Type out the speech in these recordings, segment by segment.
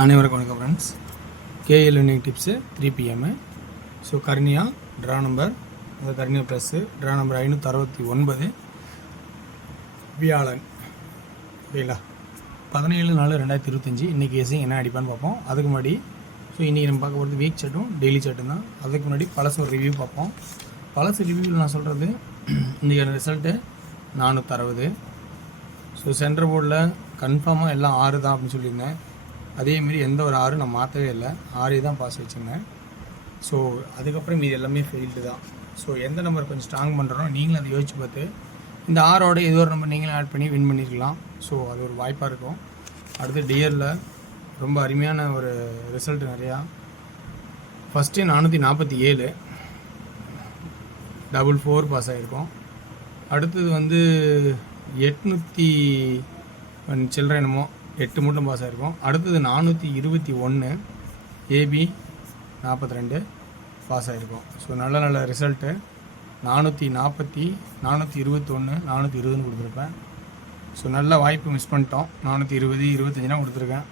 அனைவருக்கும் வணக்கம் friends. KL unique tips 3 PM. So Karunya draw number, அது கர்னியா ப்ளஸ்ஸு ட்ரா நம்பர் 569 வியாழன். ஓகேங்களா? 17/4/2025 இன்றைக்கி எஸ்சி என்ன அடிப்பான்னு பார்ப்போம். அதுக்கு முன்னாடி இன்றைக்கி நம்ம பார்க்க போகிறது வீக் சார்ட்டும் டெய்லி சார்ட்டும் தான். அதுக்கு முன்னாடி பழசு ஒரு ரிவ்யூ பார்ப்போம். பழசு ரிவ்யூவில் நான் சொல்கிறது இன்றைக்கான ரிசல்ட்டு 460. ஸோ சென்டர் போர்டில் கன்ஃபார்மாக எல்லாம் 6 தான் அப்படின்னு சொல்லியிருந்தேன். அதேமாரி எந்த ஒரு 6 நான் மாற்றவே இல்லை, 6 தான் பாஸ் வச்சுருந்தேன். ஸோ அதுக்கப்புறம் இது எல்லாமே ஃபெயில்டு தான். ஸோ எந்த நம்பர் கொஞ்சம் ஸ்ட்ராங் பண்ணுறோம் நீங்களும் அதை யோசிச்சு பார்த்து இந்த 6ஓட ஏதோ ஒரு நம்பர் நீங்களும் ஆட் பண்ணி வின் பண்ணியிருக்கலாம். ஸோ அது ஒரு வாய்ப்பாக இருக்கும். அடுத்து டியரில் ரொம்ப அருமையான ஒரு ரிசல்ட் நிறையா. ஃபஸ்ட்டு 447 4 பாஸ் ஆகிருக்கோம். அடுத்தது 800 சில்லற என்னமோ 8 மட்டும் பாஸ் ஆகிருக்கும். அடுத்தது 421 AB 42 பாஸ் ஆகிருக்கும். ஸோ நல்ல ரிசல்ட்டு. 440 421 420 கொடுத்துருப்பேன். ஸோ நல்ல வாய்ப்பு மிஸ் பண்ணிட்டோம். 420 25 கொடுத்துருக்கேன்.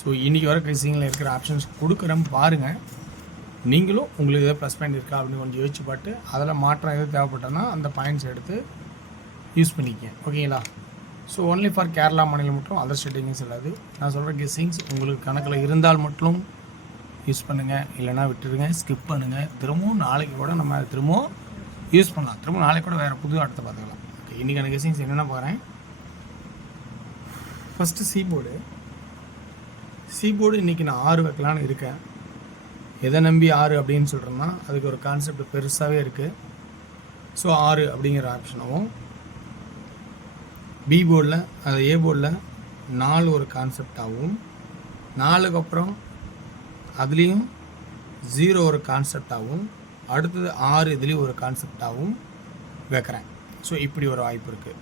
ஸோ இன்றைக்கி வர கைசிங்கில் இருக்கிற ஆப்ஷன்ஸ் கொடுக்குறேன் பாருங்கள். நீங்களும் உங்களுக்கு எதாவது ப்ளஸ் பாயிண்ட் இருக்கா அப்படின்னு கொஞ்சம் யோசிச்சு பார்த்து அதில் மாற்றம் எதாவது தேவைப்பட்டோன்னா அந்த பாயிண்ட்ஸ் எடுத்து யூஸ் பண்ணிக்கேன். ஓகேங்களா? ஸோ ஒன்லி ஃபார் கேரளா மாநிலம் மட்டும், அதர் ஸ்டேட்டிங்ஸ் இல்லாது. நான் சொல்கிற கெஸ்ஸிங்ஸ் உங்களுக்கு கணக்கில் இருந்தால் மட்டும் யூஸ் பண்ணுங்கள், இல்லைனா விட்டுருங்க, ஸ்கிப் பண்ணுங்கள். திரும்பவும் நாளைக்கு கூட நம்ம திரும்பவும் யூஸ் பண்ணலாம். திரும்ப நாளைக்கு கூட வேறு புது ஆட்டத்தை பார்த்துக்கலாம். ஓகே, இன்றைக்கான கெஸ்ஸிங்ஸ் என்னென்ன பார்க்குறேன். ஃபஸ்ட்டு சீபோர்டு இன்றைக்கி நான் 6 வைக்கலான்னு இருக்கேன். எதை நம்பி 6 அப்படின்னு சொல்கிறேன்னா அதுக்கு ஒரு கான்செப்ட் பெருசாகவே இருக்குது. ஸோ 6 அப்படிங்கிற ஆப்ஷனாகவும், பி போர்டில் அது ஏ போர்டில் 4 ஒரு கான்செப்டாகவும், 4க்கு அப்புறம் அதுலேயும் 0 ஒரு கான்செப்டாகவும், அடுத்தது 6 இதுலேயும் ஒரு கான்செப்டாகவும் வைக்கிறேன். ஸோ இப்படி ஒரு வாய்ப்பு இருக்குது.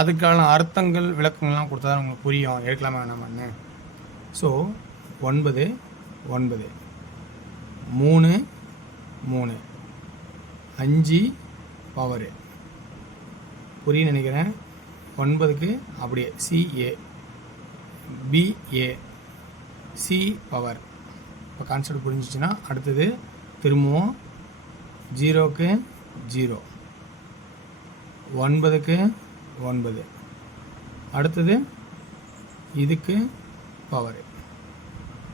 அதுக்கான அர்த்தங்கள் விளக்கங்கள்லாம் கொடுத்தா தான் உங்களுக்கு புரியும் எடுக்கலாமா வேணாமான்னு. ஸோ 9 9 3 3 5 பவரு புரியுன்னு நினைக்கிறேன். 9க்கு அப்படியே CA BA C பவர். இப்போ கான்செப்ட் புரிஞ்சிச்சுன்னா அடுத்தது திரும்பவும் 0க்கு 0 9க்கு 9 அடுத்தது இதுக்கு பவர்.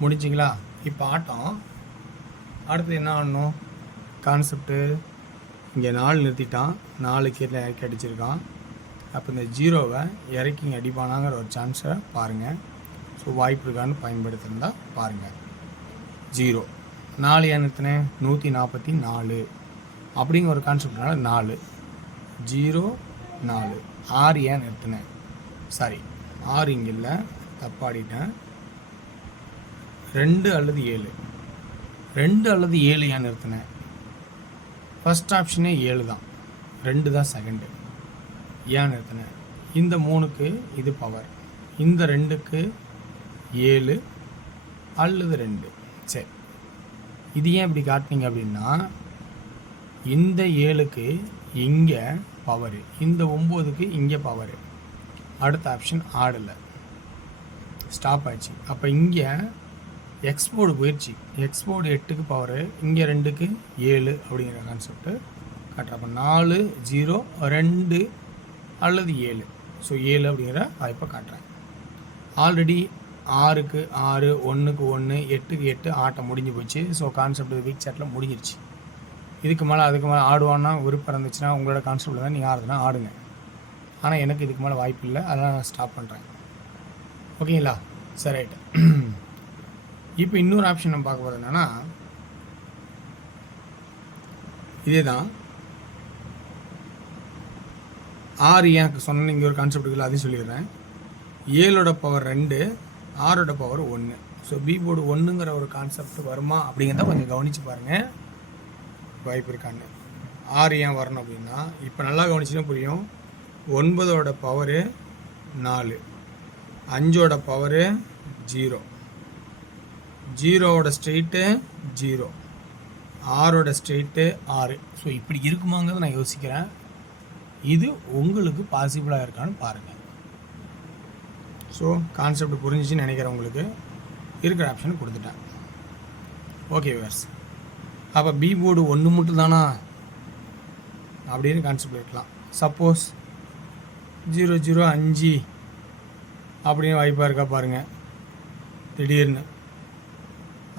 முடிஞ்சிங்களா? இப்போ ஆட்டம் அடுத்தது என்ன ஆடணும்? கான்செப்டு இங்கே 4 நிறுத்திட்டான், 4 கீழே இறக்கி அடிச்சிருக்கான். அப்போ இந்த 0வை இறக்கி அடிப்பானாங்கிற ஒரு சான்ஸை பாருங்கள். ஸோ வாய்ப்பு இருக்கான்னு பயன்படுத்திருந்தால் பாருங்கள். 0 4 ஏன் நிறுத்தினேன்? 144 அப்படிங்கிற ஒரு கான்செப்ட்னால 4 0 4 6 ஏன் நிறுத்தினேன்? சாரி 6 இங்கே இல்லை, தப்பாடிட்டேன். 2 அல்லது 7 2 அல்லது 7 ஏன் நிறுத்தினேன்? ஃபஸ்ட் ஆப்ஷனே 7 தான், 2 தான் செகண்டு. ஏன் நிறுத்தினேன்? இந்த 3க்கு இது பவர், இந்த 2க்கு 7 அல்லது 2. சரி, இது ஏன் இப்படி காட்டினீங்க அப்படின்னா இந்த 7க்கு இங்கே பவரு, இந்த 9க்கு இங்கே பவரு. அடுத்த ஆப்ஷன் ஆடலை, ஸ்டாப் ஆச்சு. அப்போ இங்கே எக்ஸ்போர்டு போயிடுச்சு. எக்ஸ்போர்டு 8க்கு பவரு, இங்கே 2க்கு 7 அப்படிங்கிற கான்செப்ட்டு காட்டுறேன். அப்போ 4 0 2 அல்லது 7. ஸோ 7 அப்படிங்கிற வாய்ப்பை காட்டுறேன். ஆல்ரெடி 6க்கு 6 1க்கு 1 8க்கு 8 ஆட்டம் முடிஞ்சு போச்சு. ஸோ கான்செப்ட் வீக் சாட்டில் முடிஞ்சிருச்சு. இதுக்கு மேலே அதுக்கு மேலே ஆடுவான்னா விருப்பம் இருந்துச்சுன்னா உங்களோட கான்செப்டில் தான் நீங்கள் ஆடுதுன்னா ஆடுங்க. ஆனால் எனக்கு இதுக்கு மேலே வாய்ப்பு இல்லை, அதனால் நான் ஸ்டாப் பண்ணுறேன். ஓகேங்களா? சரி, ரைட்டு. இப்போ இன்னொரு ஆப்ஷன் நம்ம பார்க்க போகிறது என்னென்னா இதே தான். 6 எனக்கு சொன்ன இங்கே ஒரு கான்செப்ட் இருக்குல்ல, அதையும் சொல்லிடுறேன். 7ஓட பவர் 2 6ஓட பவர் 1. ஸோ பி போர்டு 1ங்கிற ஒரு கான்செப்ட் வருமா அப்படிங்கிறத கொஞ்சம் கவனித்து பாருங்கள், வாய்ப்பு இருக்கான்னு. 6 ஏன் வரணும் அப்படின்னா இப்போ நல்லா கவனிச்சுன்னா புரியும். 9ஓட பவரு 4, 5ஓட பவரு 0, 0ஓட ஸ்ட்ரெயிட்டு 0, 6ஓட ஸ்ட்ரெயிட்டு 6. ஸோ இப்படி இருக்குமாங்கிறத நான் யோசிக்கிறேன். இது உங்களுக்கு பாசிபிளாக இருக்கான்னு பாருங்கள். ஸோ கான்செப்ட் புரிஞ்சிச்சின்னு நினைக்கிறேன். உங்களுக்கு இருக்கிற ஆப்ஷன் கொடுத்துட்டேன். ஓகே வியூவர்ஸ், அப்போ பி போர்டு 1 மட்டும் தானா அப்படின்னு கான்செப்ட் இருக்கலாம். சப்போஸ் 005 அப்படின்னு வாய்ப்பாக இருக்கா பாருங்கள் திடீர்னு.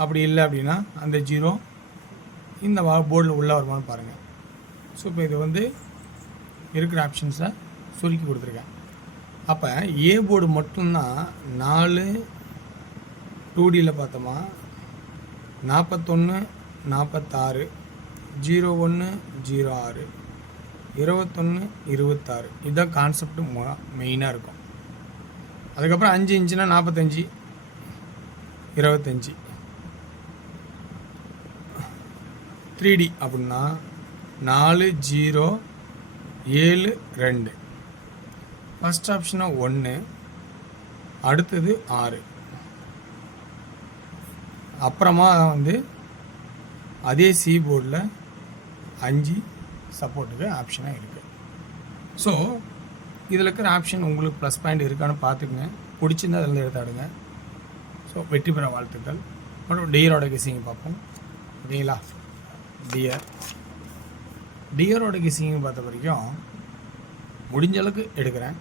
அப்படி இல்லை அப்படின்னா அந்த 0 இந்த போர்டில் உள்ளே வருமானு பாருங்கள். ஸோ இப்போ இது வந்து இருக்கிற ஆப்ஷன்ஸை சுருக்கி கொடுத்துருக்கேன். அப்போ ஏ போர்டு மட்டும்தான் 4 2Dயில் பார்த்தோமா 41 46 01 06 21 26 இதுதான் கான்செப்ட் மெயினாக இருக்கும். அதுக்கப்புறம் 5 இன்ச்சுனா 45 25 3D அப்படின்னா 4 0 7 2 ஃபஸ்ட் ஆப்ஷனா 1 அடுத்தது 6 அப்புறமா வந்து அதே சி போர்டில் 5 சப்போர்ட்டுக்கு ஆப்ஷனாக இருக்குது. ஸோ இதில் இருக்கிற ஆப்ஷன் உங்களுக்கு ப்ளஸ் பாயிண்ட் இருக்கான்னு பார்த்துக்குங்க. பிடிச்சிருந்தா அதில் எடுத்தாடுங்க. ஸோ வெற்றி பெற வாழ்த்துக்கள். மற்றும் டியரோட கெஸிங் பார்ப்போம். ஓகேங்களா? டியரோட கெஸிங் பார்த்த வரைக்கும் முடிஞ்ச அளவுக்கு எடுக்கிறேன்.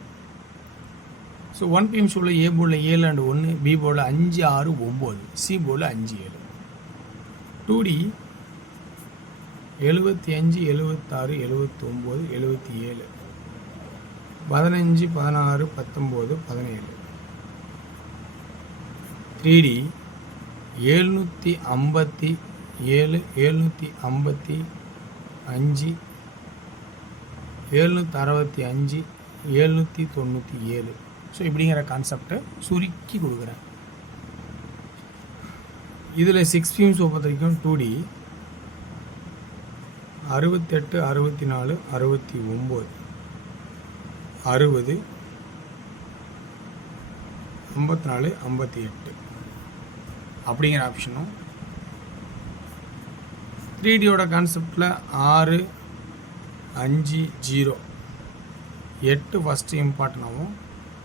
ஸோ 1 PM ஷோவில் ஏ போர்டில் 7 and 1, பி போர்டில் 5 6 9, சி போர்டில் 5 7. 2D 75 76 79 77 15 16 19 17. 3D 757 755 765 797. ஸோ இப்படிங்கிற கான்செப்டை சுருக்கி கொடுக்குறேன். இதில் 6 PM ஷோ பொறுத்த வரைக்கும் 2D 68 64 69 60 54 58 அப்படிங்கிற ஆப்ஷனும் 3Dயோட கான்செப்டில் 6 5 0 8 ஃபஸ்ட்டு இம்பார்ட்டனாகவும்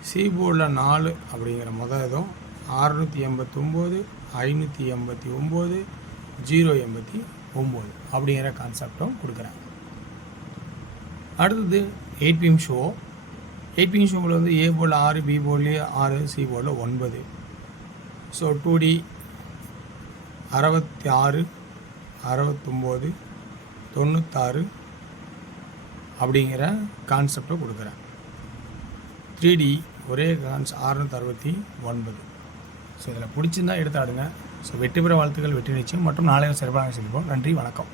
சி போர்டில் 4 அப்படிங்கிற இதுவும் 689 589 089 அப்படிங்கிற கான்செப்டும் கொடுக்குறேன். அடுத்தது 8 PM ஷோ. 8 PM ஷோவில் வந்து ஏ போர்டில் 6, பி போர்ட்லேயே 6, சி போர்டில் 9. ஸோ 2D 66 69 96 அப்படிங்கிற கான்செப்டை கொடுக்குறேன். 3D ஒரே 669. ஸோ இதில் பிடிச்சிருந்தால் எடுத்து ஆடுங்க. ஸோ வெற்றி பெற வாழ்த்துக்கள், வெற்றி நிச்சயம் மற்றும் நாளைய சிறப்பாக சந்திப்போம். நன்றி, வணக்கம்.